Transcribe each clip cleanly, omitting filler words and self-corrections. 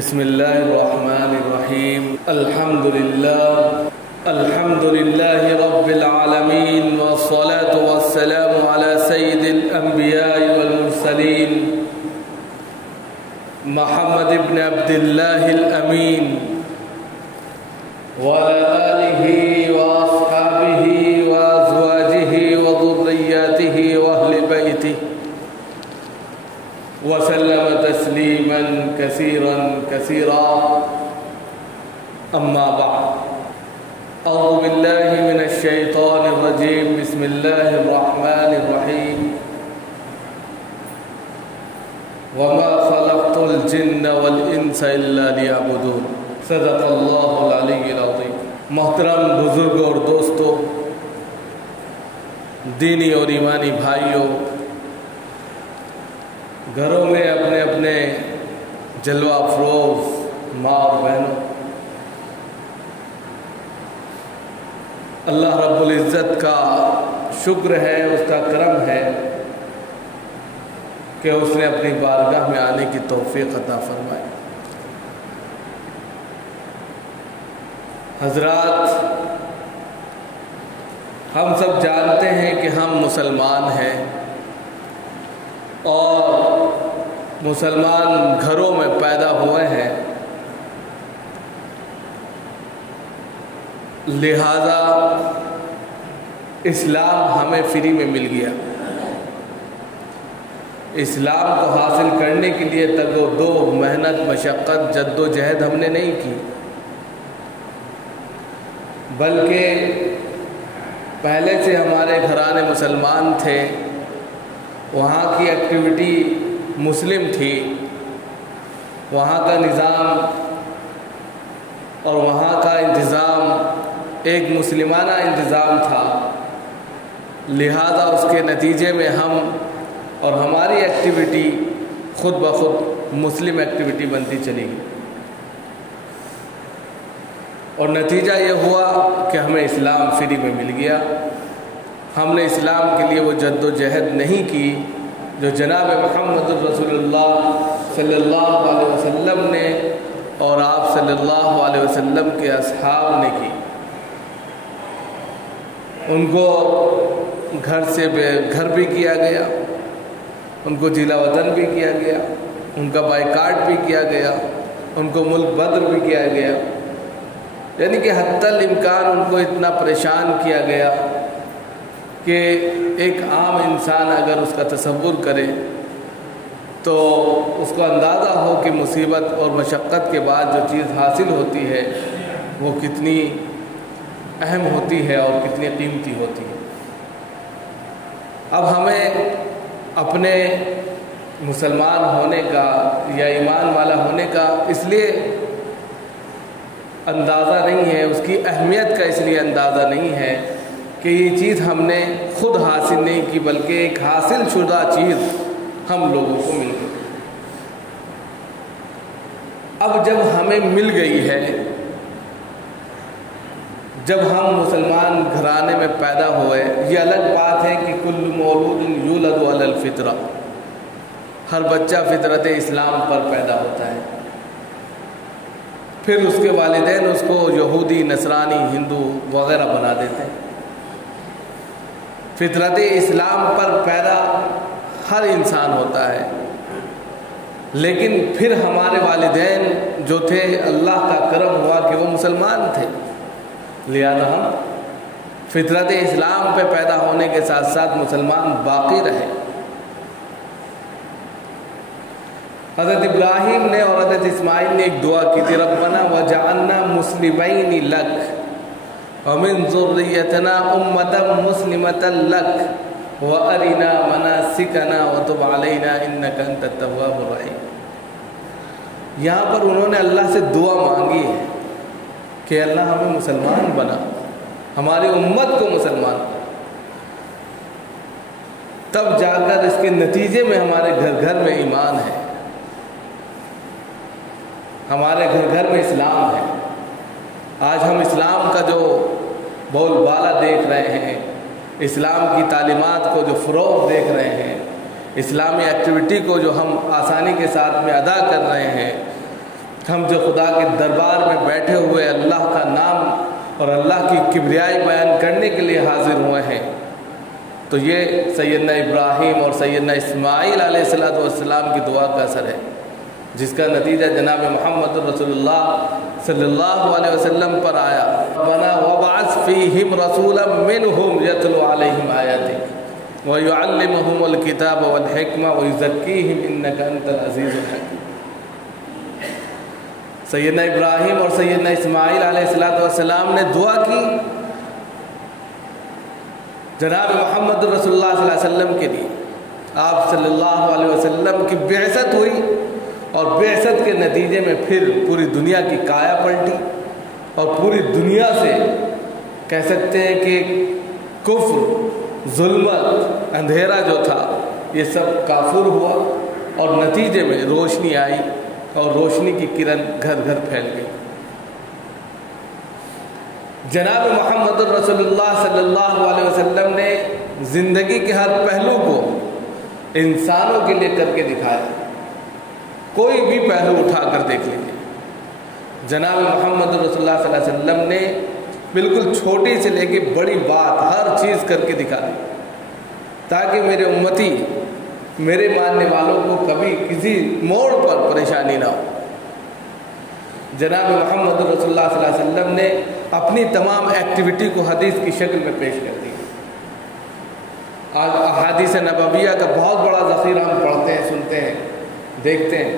بسم الله الرحمن الرحيم. الحمد لله رب العالمين، والصلاة والسلام على سيد الأنبياء والمرسلين محمد بن عبد الله الأمين وعلى آله وأصحابه وأزواجه وذرياته وأهل بيته وسلم تسليما كثيرا أما بعد. أعوذ بالله من الشيطان الرجيم. بسم الله الرحمن الرحيم. وما خلقت الجن والإنس إلا ليعبدون. صدق اللہ العلی العظیم. محترم بزرگوں اور دوستوں، دینی اور ایمانی بھائیوں، گھروں میں اپنے اپنے جلوہ افروز ماں اور بہنوں، اللہ رب العزت کا شکر ہے، اس کا کرم ہے کہ اس نے اپنی بارگاہ میں آنے کی توفیق عطا فرمائی. حضرات، ہم سب جانتے ہیں کہ ہم مسلمان ہیں اور مسلمان گھروں میں پیدا ہوئے ہیں، لہذا اسلام ہمیں فری میں مل گیا. اسلام کو حاصل کرنے کے لیے تگ و دو، محنت، مشقت، جد و جہد ہم نے نہیں کی، بلکہ پہلے سے ہمارے گھرانے مسلمان تھے، وہاں کی ایکٹیویٹی مسلم تھی، وہاں کا نظام اور وہاں کا انتظام ایک مسلمانہ انتظام تھا، لہذا اس کے نتیجے میں ہم اور ہماری ایکٹیویٹی خود بخود مسلم ایکٹیویٹی بنتی چلی گئی، اور نتیجہ یہ ہوا کہ ہمیں اسلام فری میں مل گیا. ہم نے اسلام کے لیے وہ جد و جہد نہیں کی جو جناب محمد رسول اللہ صلی اللہ علیہ وسلم نے اور آپ صلی اللہ علیہ وسلم کے اصحاب نے کی. ان کو گھر سے بے گھر بھی کیا گیا، ان کو جلا وطن بھی کیا گیا، ان کا بائیکاٹ بھی کیا گیا، ان کو ملک بدر بھی کیا گیا، یعنی کہ حتی الامکان ان کو اتنا پریشان کیا گیا کہ ایک عام انسان اگر اس کا تصور کرے تو اس کو اندازہ ہو کہ مصیبت اور مشقت کے بعد جو چیز حاصل ہوتی ہے وہ کتنی اہم ہوتی ہے اور کتنی قیمتی ہوتی ہے. اب ہمیں اپنے مسلمان ہونے کا یا ایمان والا ہونے کا اس لیے اندازہ نہیں ہے، اس کی اہمیت کا اس لیے اندازہ نہیں ہے کہ یہ چیز ہم نے خود حاصل نہیں کی، بلکہ ایک حاصل شدہ چیز ہم لوگوں کو مل گئی. اب جب ہمیں مل گئی ہے، جب ہم مسلمان گھرانے میں پیدا ہوئے، یہ الگ بات ہے کہ کل مولود یولد علی الفطرہ، ہر بچہ فطرت اسلام پر پیدا ہوتا ہے، پھر اس کے والدین اس کو یہودی، نصرانی، ہندو وغیرہ بنا دیتے ہیں. فطرت اسلام پر پیدا ہر انسان ہوتا ہے، لیکن پھر ہمارے والدین جو تھے، اللہ کا کرم ہوا کہ وہ مسلمان تھے، لہذا ہم فطرت اسلام پہ پیدا ہونے کے ساتھ ساتھ مسلمان باقی رہے. حضرت ابراہیم نے اور حضرت اسماعیل نے ایک دعا کی تھی، ربنا وجعلنا مسلمین لک ومن ذریتنا امۃ مسلمۃ لک وارنا مناسکنا وتب علینا انک انت التواب الرحیم. یہاں پر انہوں نے اللہ سے دعا مانگی ہے کہ اللہ ہمیں مسلمان بنا، ہماری امت کو مسلمان بنا. تب جا کر اس کے نتیجے میں ہمارے گھر گھر میں ایمان ہے، ہمارے گھر گھر میں اسلام ہے. آج ہم اسلام کا جو بول بالا دیکھ رہے ہیں، اسلام کی تعلیمات کو جو فروغ دیکھ رہے ہیں، اسلامی ایکٹیویٹی کو جو ہم آسانی کے ساتھ میں ادا کر رہے ہیں، ہم جو خدا کے دربار میں بیٹھے ہوئے اللہ کا نام اور اللہ کی کبریائی بیان کرنے کے لیے حاضر ہوئے ہیں، تو یہ سیدنا ابراہیم اور سیدنا اسماعیل علیہ السلام کی دعا کا اثر ہے، جس کا نتیجہ جناب محمد رسول اللہ صلی اللہ علیہ وسلم پر آیا۔ ربنا وابعث فیہم رسولا منہم یتلو علیہم آیاتک ویعلمہم الکتاب والحکمہ ویزکیہم انک انت العزیز الحکیم۔ سیدنا ابراہیم اور سیدنا اسماعیل علیہ السلام نے دعا کی جناب محمد رسول اللہ صلی اللہ علیہ وسلم کے لیے۔ آپ صلی اللہ علیہ وسلم کی بعثت ہوئی اور بعثت کے نتیجے میں پھر پوری دنیا کی کایا پلٹی، اور پوری دنیا سے کہہ سکتے ہیں کہ کفر، ظلمت، اندھیرا جو تھا یہ سب کافور ہوا، اور نتیجے میں روشنی آئی اور روشنی کی کرن گھر گھر پھیل گئی۔ جناب محمد رسول اللہ صلی اللہ علیہ وسلم نے زندگی کے ہر پہلو کو انسانوں کے لیے کر کے دکھایا۔ کوئی بھی پہلو اٹھا کر دیکھ لیجیے، جناب محمد رسول اللہ صلی اللہ علیہ وسلم نے بالکل چھوٹی سے لے کے بڑی بات ہر چیز کر کے دکھا دی، تاکہ میرے امتی، میرے ماننے والوں کو کبھی کسی موڑ پر پریشانی نہ ہو۔ جناب محمد رسول اللہ صلی اللہ علیہ وسلم نے اپنی تمام ایکٹیویٹی کو حدیث کی شکل میں پیش کر دی۔ آج احادیث نبویہ کا بہت بڑا ذخیرہ ہم پڑھتے ہیں، سنتے ہیں، دیکھتے ہیں۔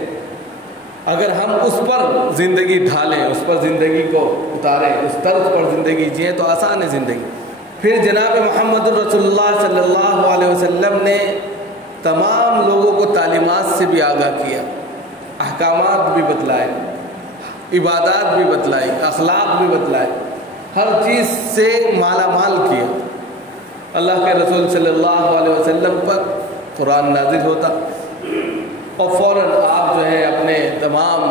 اگر ہم اس پر زندگی ڈھالیں، اس پر زندگی کو اتاریں، اس طرز پر زندگی جئیں تو آسان ہے زندگی۔ پھر جناب محمد رسول اللہ صلی اللہ علیہ وسلم نے تمام لوگوں کو تعلیمات سے بھی آگاہ کیا، احکامات بھی بتلائے، عبادات بھی بتلائی، اخلاق بھی بتلائے، ہر چیز سے مالا مال کیا۔ اللہ کے رسول صلی اللہ علیہ وسلم پر قرآن نازل ہوتا اور فوراً آپ جو ہے اپنے تمام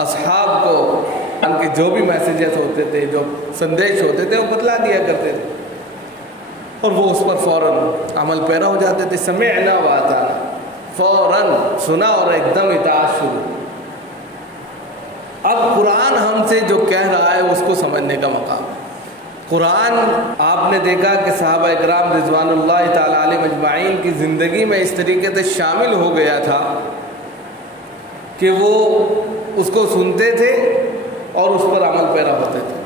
اصحاب کو ان کے جو بھی میسیجز ہوتے تھے، جو سندیش ہوتے تھے، وہ بتلا دیا کرتے تھے، اور وہ اس پر فوراً عمل پیرا ہو جاتے تھے۔ سمعنا واطعنا، فوراً سنا اور ایک دم اطاعت شروع۔ اب قرآن ہم سے جو کہہ رہا ہے اس کو سمجھنے کا مقام ہے۔ قرآن آپ نے دیکھا کہ صحابہ اکرام رضوان اللہ تعالی علیہ مجمعین کی زندگی میں اس طریقے سے شامل ہو گیا تھا کہ وہ اس کو سنتے تھے اور اس پر عمل پیرا ہوتے تھے۔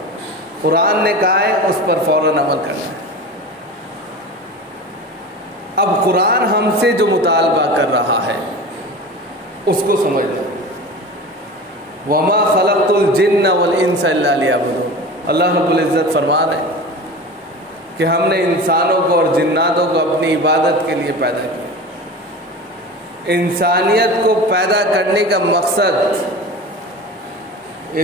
قرآن نے کہا ہے اس پر فوراً عمل کرنا ہے۔ اب قرآن ہم سے جو مطالبہ کر رہا ہے اس کو سمجھنا۔ وَمَا خَلَقْتُ الْجِنَّ وَالْإِنسَ إِلَّا لِيَعْبُدُونِ۔ اللہ رب العزت فرما رہے ہیں کہ ہم نے انسانوں کو اور جناتوں کو اپنی عبادت کے لیے پیدا کیا۔ انسانیت کو پیدا کرنے کا مقصد،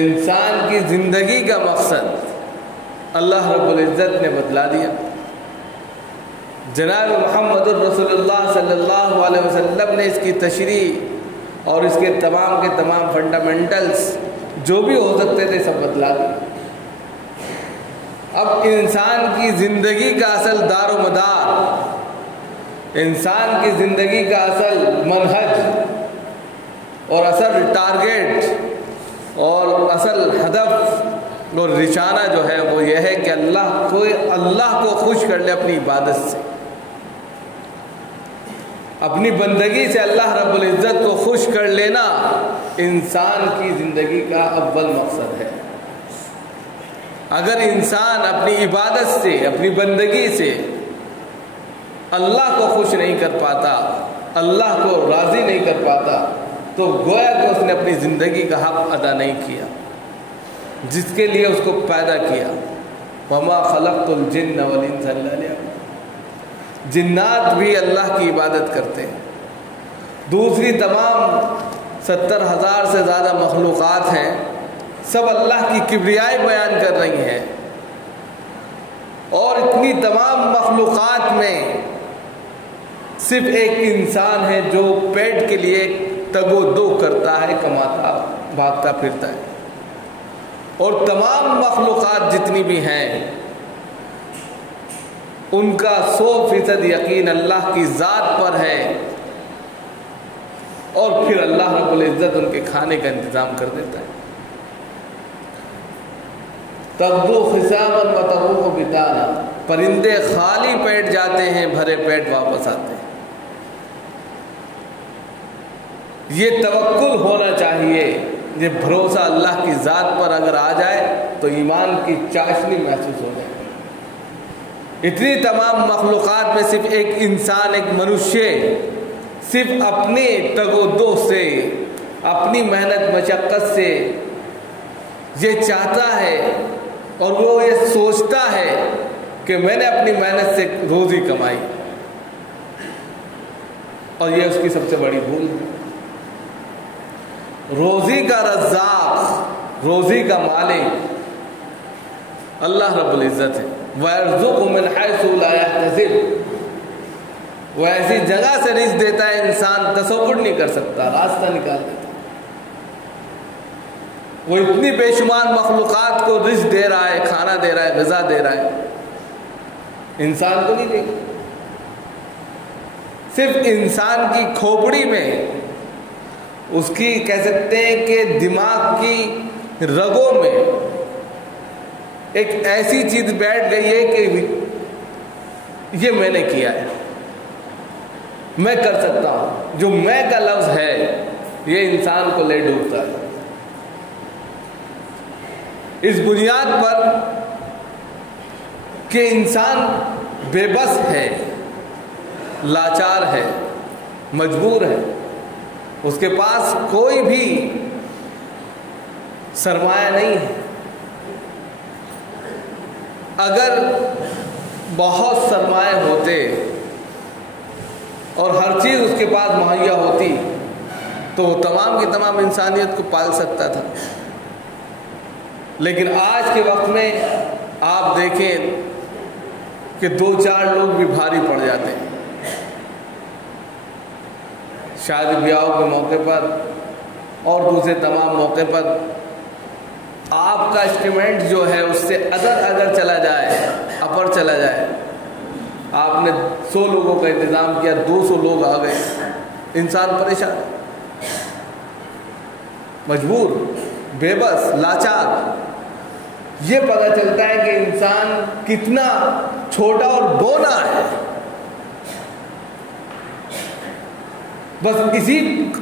انسان کی زندگی کا مقصد اللہ رب العزت نے بتلا دیا۔ جناب محمد الرسول اللہ صلی اللہ علیہ وسلم نے اس کی تشریح اور اس کے تمام فنڈامنٹلز جو بھی ہو سکتے تھے سب بتلا دی۔ اب انسان کی زندگی کا اصل دار و مدار، انسان کی زندگی کا اصل منہج اور اصل ٹارگیٹ اور اصل ہدف اور نشانہ جو ہے وہ یہ ہے کہ اللہ کو خوش کر لے اپنی عبادت سے، اپنی بندگی سے اللہ رب العزت کو خوش کر لینا انسان کی زندگی کا اول مقصد ہے۔ اگر انسان اپنی عبادت سے، اپنی بندگی سے اللہ کو خوش نہیں کر پاتا، اللہ کو راضی نہیں کر پاتا، تو گویا کہ اس نے اپنی زندگی کا حق ادا نہیں کیا جس کے لیے اس کو پیدا کیا۔ وَمَا خَلَقْتُ الْجِنَّ وَالْإِنسَ إِلَّا لِيَعْبُدُونِ۔ جنات بھی اللہ کی عبادت کرتے ہیں، دوسری تمام 70,000 سے زیادہ مخلوقات ہیں، سب اللہ کی کبریائی بیان کر رہی ہیں، اور اتنی تمام مخلوقات میں صرف ایک انسان ہے جو پیٹ کے لیے تگ و دو کرتا ہے، کماتا بھاگتا پھرتا ہے، اور تمام مخلوقات جتنی بھی ہیں ان کا 100% یقین اللہ کی ذات پر ہے اور پھر اللہ رب العزت ان کے کھانے کا انتظام کر دیتا ہے. تغدو خساما وتروح بطانا، پرندے خالی پیٹ جاتے ہیں، بھرے پیٹ واپس آتے ہیں. یہ توکل ہونا چاہیے، یہ بھروسہ اللہ کی ذات پر اگر آ جائے تو ایمان کی چاشنی محسوس ہو جائے. اتنی تمام مخلوقات میں صرف ایک انسان، ایک منشیہ صرف اپنے تگ و دو سے، اپنی محنت مشقت سے یہ چاہتا ہے اور وہ یہ سوچتا ہے کہ میں نے اپنی محنت سے روزی کمائی، اور یہ اس کی سب سے بڑی بھول ہے. روزی کا رزاق، روزی کا مالک اللہ رب العزت ہے. وَيَرْزُقُ مِنْ حَيْثُ لَا يَحْتَسِبُ، وہ ایسی جگہ سے رزق دیتا ہے انسان تصور نہیں کر سکتا، راستہ نکال دیتا. وہ اتنی بے شمار مخلوقات کو رزق دے رہا ہے، کھانا دے رہا ہے، غذا دے رہا ہے، انسان کو نہیں دے گا. صرف انسان کی کھوپڑی میں، اس کی کہہ سکتے ہیں کہ دماغ کی رگوں میں ایک ایسی چیز بیٹھ گئی ہے کہ یہ میں نے کیا ہے، میں کر سکتا ہوں. جو میں کا لفظ ہے یہ انسان کو لے ڈوبتا ہے. اس بنیاد پر کہ انسان بے بس ہے، لاچار ہے، مجبور ہے، اس کے پاس کوئی بھی سرمایہ نہیں ہے. اگر بہت سرمایہ ہوتے اور ہر چیز اس کے پاس مہیا ہوتی تو وہ تمام کی تمام انسانیت کو پال سکتا تھا. لیکن آج کے وقت میں آپ دیکھیں کہ 2-4 لوگ بھی بھاری پڑ جاتے ہیں. شادی بیاہوں کے موقع پر اور دوسرے تمام موقع پر آپ کا اسٹیمیٹ جو ہے اس سے اگر چلا جائے، اپر چلا جائے. آپ نے 100 لوگوں کا انتظام کیا، 200 لوگ آ گئے، انسان پریشان، مجبور، بے بس، لاچار. یہ پتہ چلتا ہے کہ انسان کتنا چھوٹا اور بونا ہے. بس اسی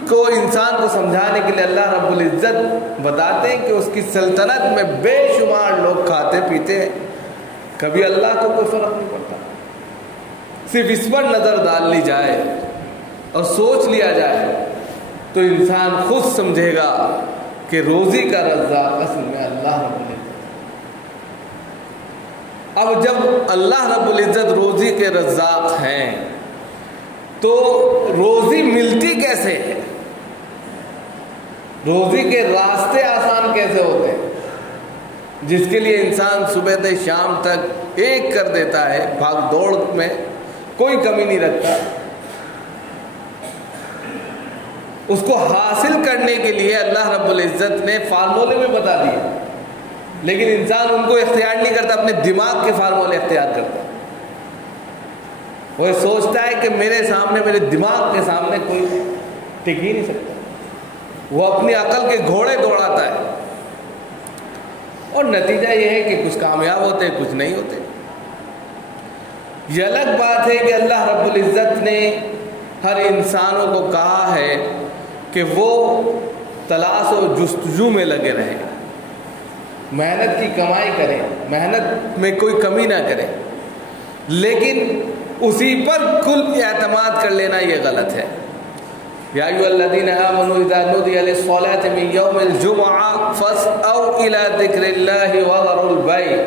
کو انسان کو سمجھانے کے لیے اللہ رب العزت بتاتے ہیں کہ اس کی سلطنت میں بے شمار لوگ کھاتے پیتے ہیں، کبھی اللہ کو کوئی فرق نہیں پڑتا. صرف اس پر نظر ڈال لی جائے اور سوچ لیا جائے تو انسان خود سمجھے گا کہ روزی کا رزاق اصل میں اللہ رب العزت. اب جب اللہ رب العزت روزی کے رزاق ہیں تو روزی ملتی کیسے ہے؟ روزی کے راستے آسان کیسے ہوتے ہیں؟ جس کے لیے انسان صبح سے شام تک ایک کر دیتا ہے، بھاگ دوڑ میں کوئی کمی نہیں رکھتا. اس کو حاصل کرنے کے لیے اللہ رب العزت نے فارمولے میں بتا دیے، لیکن انسان ان کو اختیار نہیں کرتا، اپنے دماغ کے فارمولے اختیار کرتا. وہ سوچتا ہے کہ میرے سامنے، میرے دماغ کے سامنے کوئی ٹک ہی نہیں سکتا. وہ اپنی عقل کے گھوڑے دوڑاتا ہے اور نتیجہ یہ ہے کہ کچھ کامیاب ہوتے، کچھ نہیں ہوتے. یہ الگ بات ہے کہ اللہ رب العزت نے ہر انسانوں کو کہا ہے کہ وہ تلاش و جستجو میں لگے رہیں، محنت کی کمائی کریں، محنت میں کوئی کمی نہ کریں. لیکن اسی پر کل اعتماد کر لینا یہ غلط ہے. یا ایھا الذین آمنوا اذا نودی للصلاة من یوم الجمعة فاسعوا الى ذکر اللہ وذروا البیع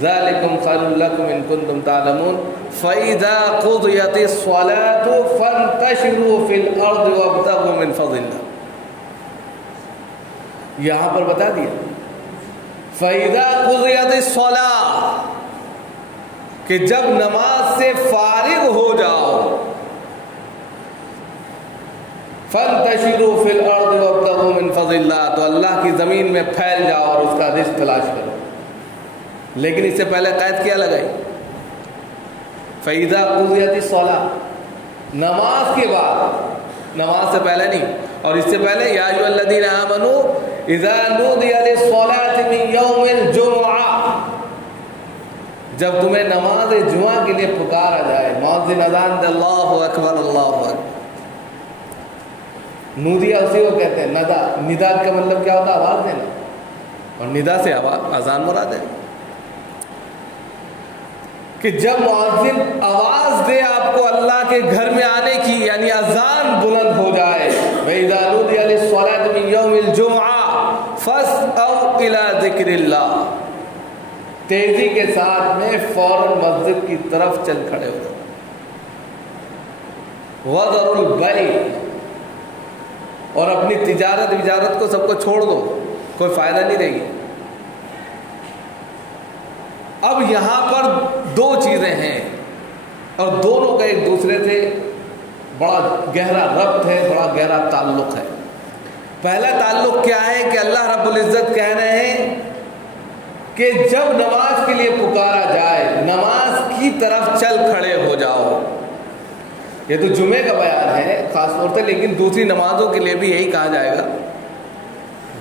ذلکم خیر لکم ان کنتم تعلمون فاذا قضیت الصلاة فانتشروا فی الارض وابتغوا من فضل اللہ. یہاں پر بتا دیا فاذا قضیت الصلاة کہ جب نماز سے فارغ ہو جاؤ، فانتشروا فی الارض وابتغوا من فضل اللہ، تو اللہ کی زمین میں پھیل جاؤ اور اس کا رزق تلاش کرو. لیکن اس سے پہلے قید کیا لگائی؟ فَإِذَا قُضِيَتِ الصَّلَاةُ، نماز کے بعد، نماز سے پہلے نہیں. اور اس سے پہلے یا ایھا الذین آمنوا اذا نودی للصلاۃ من یوم الجمعہ، جب تمہیں نماز جمعہ کے لیے پکارا جائے، مؤذن اذان دے اللہ اکبر اللہ اکبر۔ نودیا اسی کو کہتے ہیں ندا، ندا کا مطلب کیا ہوتا ہے؟ آواز دینا، اور ندا سے اذان مراد ہے کہ جب مؤذن آواز دے آپ کو اللہ کے گھر میں آنے کی، یعنی اذان بلند ہو جائے، وَإِذَا نُودِيَ لِلصَّلَاةِ مِن يَوْمِ الْجُمْعَةِ فَاسْعَوْا إِلَىٰ ذِكْرِ اللَّهِ، تیزی کے ساتھ میں فوراً مسجد کی طرف چل کھڑے ہو جاؤ۔ وَذَرُوا الْبَيْعَ، اور اپنی تجارت کو سب کو چھوڑ دو، کوئی فائدہ نہیں رہے گی۔ اب یہاں پر دو چیزیں ہیں اور دونوں کا ایک دوسرے سے بڑا گہرا ربط ہے، بڑا گہرا تعلق ہے۔ پہلا تعلق کیا ہے کہ اللہ رب العزت کہہ رہے ہیں کہ جب نماز کے لیے پکارا جائے، نماز کی طرف چل کھڑے ہو جاؤ۔ یہ تو جمعے کا بیان ہے خاص طور سے، لیکن دوسری نمازوں کے لیے بھی یہی کہا جائے گا۔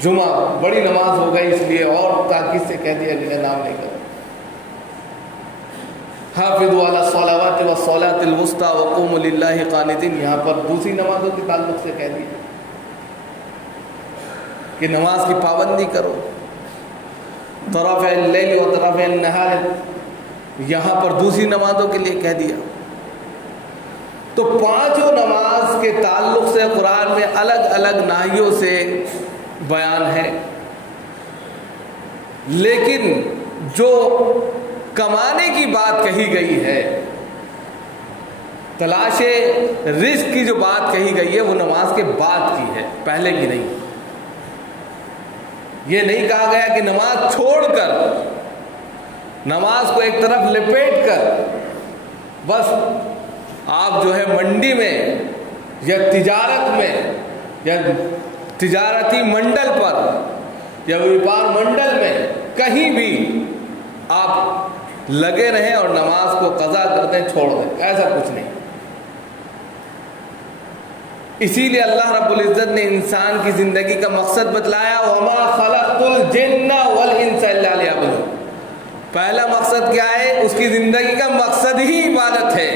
جمعہ بڑی نماز ہو گئی اس لیے اور تاکید سے کہہ دیا گیا نام لے کر، حافظوا علی الصلوات والصلاۃ الوسطی وقوموا للہ قانتین، یہاں پر دوسری نمازوں کے تعلق سے کہہ دیا کہ نماز کی پابندی کرو۔ طرفِ اللیل و طرفِ النہار، یہاں پر دوسری نمازوں کے لیے کہہ دیا۔ تو پانچوں نماز کے تعلق سے قرآن میں الگ الگ ناحیوں سے بیان ہے، لیکن جو کمانے کی بات کہی گئی ہے، تلاش رزق کی جو بات کہی گئی ہے، وہ نماز کے بعد کی ہے، پہلے کی نہیں۔ یہ نہیں کہا گیا کہ نماز چھوڑ کر، نماز کو ایک طرف لپیٹ کر بس آپ جو ہے منڈی میں یا تجارت میں یا تجارتی منڈل پر یا ویپار منڈل میں کہیں بھی آپ لگے رہیں اور نماز کو قضا کر دیں، چھوڑ دیں، ایسا کچھ نہیں۔ اسی لیے اللہ رب العزت نے انسان کی زندگی کا مقصد بتلایا، وَمَا خَلَقْتُ الْجِنَّ وَالْإِنسَ إِلَّا لِيَعْبُدُونِ۔ پہلا مقصد کیا ہے؟ اس کی زندگی کا مقصد ہی عبادت ہے۔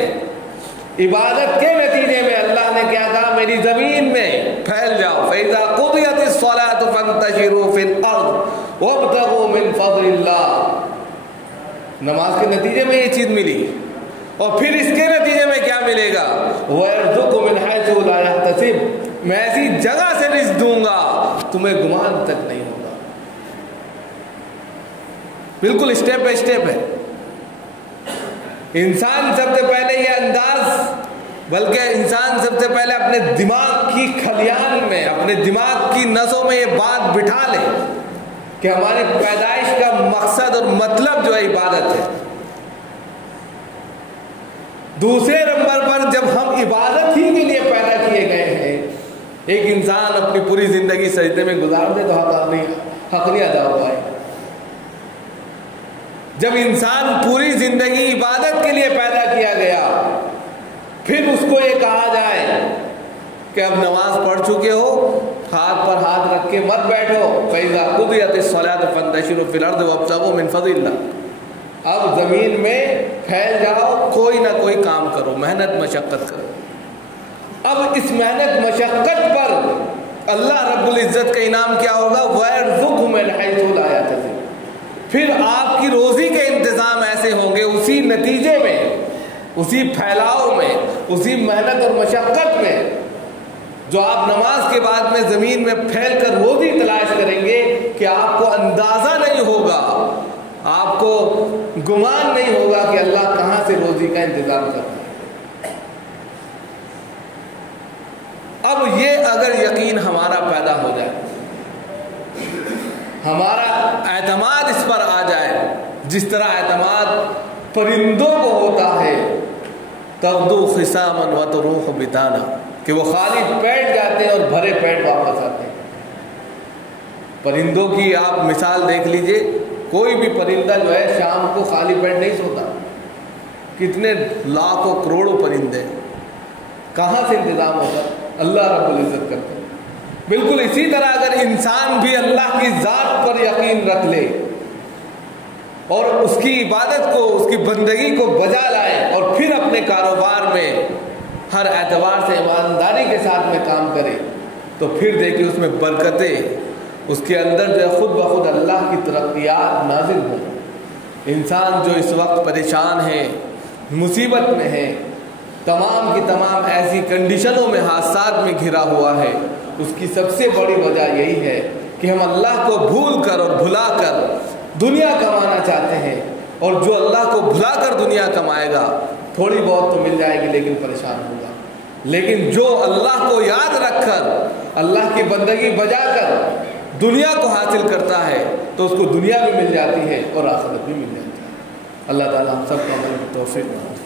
عبادت کے نتیجے میں اللہ نے کیا کہا؟ میری زمین میں پھیل جاؤ، فَإِذَا قُضِيَتِ الصَّلَاةُ فَانتَشِرُوا فِي الْأَرْضِ وَابْتَغُوا مِن فَضْلِ اللَّهِ۔ نماز کے نتیجے میں یہ چیز ملی، اور پھر اس کے نتیجے میں کیا ملے گا؟ وَيَرْزُقُ مِنْ حَيْثُ لَا يَحْتَسِبُ، میں ایسی جگہ سے رزق دوں گا تمہیں گمان تک نہیں ہوگا۔ بالکل اسٹیپ بائی اسٹیپ ہے۔ انسان سب سے پہلے یہ انداز، بلکہ انسان سب سے پہلے اپنے دماغ کی کھلیان میں، اپنے دماغ کی نسوں میں یہ بات بٹھا لے کہ ہماری پیدائش کا مقصد اور مطلب جو ہے عبادت ہے۔ دوسرے نمبر پر جب ہم عبادت ہی کے لیے پیدا کیے گئے ہیں، ایک انسان اپنی پوری زندگی سجدے میں گزار دے تو حق نہیں ادا ہوا ہے۔ جب انسان پوری زندگی عبادت کے لیے پیدا کیا گیا، پھر اس کو یہ کہا جائے کہ اب نماز پڑھ چکے ہو، ہاتھ پر ہاتھ رکھ کے مت بیٹھو، فَإِذَا قُضِيَتِ الصَّلَاةُ فَانتَشِرُوا فِي الْأَرْضِ وَابْتَغُوا مِن فَضْلِ اللَّهِ، اب زمین میں پھیل جاؤ، کوئی نہ کوئی کام کرو، محنت مشقت کرو۔ اب اس محنت مشقت پر اللہ رب العزت کا انعام کیا ہوگا؟ وَيَرْزُقْهُ مِنْ حَيْثُ لَا يَحْتَسِبُ، پھر آپ کی روزی کے انتظام ایسے ہوں گے، اسی نتیجے میں، اسی پھیلاؤ میں، اسی محنت اور مشقت میں، جو آپ نماز کے بعد میں زمین میں پھیل کر روزی تلاش کریں گے کہ آپ کو اندازہ نہیں ہوگا، آپ کو گمان نہیں ہوگا کہ اللہ کہاں سے روزی کا انتظام کرتا ہے۔ اب یہ اگر یقین ہمارا پیدا ہو جائے، ہمارا اعتماد اس پر آ جائے، جس طرح اعتماد پرندوں کو ہوتا ہے، تغدو خصاما وتروح بطانا، کہ وہ خالی پیٹ جاتے ہیں اور بھرے پیٹ واپس آتے ہیں۔ پرندوں کی آپ مثال دیکھ لیجئے، کوئی بھی پرندہ جو ہے شام کو خالی پیٹ نہیں سوتا، کتنے لاکھوں کروڑوں پرندے، کہاں سے انتظام ہوتا؟ اللہ رب العزت کرتے ہیں۔ بالکل اسی طرح اگر انسان بھی اللہ کی ذات پر یقین رکھ لے اور اس کی عبادت کو، اس کی بندگی کو بجا لائے اور پھر اپنے کاروبار میں ہر اعتبار سے ایمانداری کے ساتھ میں کام کرے، تو پھر دیکھیے اس میں برکتیں، اس کے اندر جو ہے خود بخود اللہ کی ترقیات نازل ہوں۔ انسان جو اس وقت پریشان ہے، مصیبت میں ہے، تمام کی تمام ایسی کنڈیشنوں میں، حادثات میں گھرا ہوا ہے، اس کی سب سے بڑی وجہ یہی ہے کہ ہم اللہ کو بھول کر اور بھلا کر دنیا کمانا چاہتے ہیں، اور جو اللہ کو بھلا کر دنیا کمائے گا تھوڑی بہت تو مل جائے گی لیکن پریشان ہوگا۔ لیکن جو اللہ کو یاد رکھ کر اللہ کی بندگی بجا کر دنیا کو حاصل کرتا ہے تو اس کو دنیا بھی مل جاتی ہے اور آخرت بھی مل جاتی ہے۔ اللہ تعالیٰ ہم سب کو عمل کی توفیق دے۔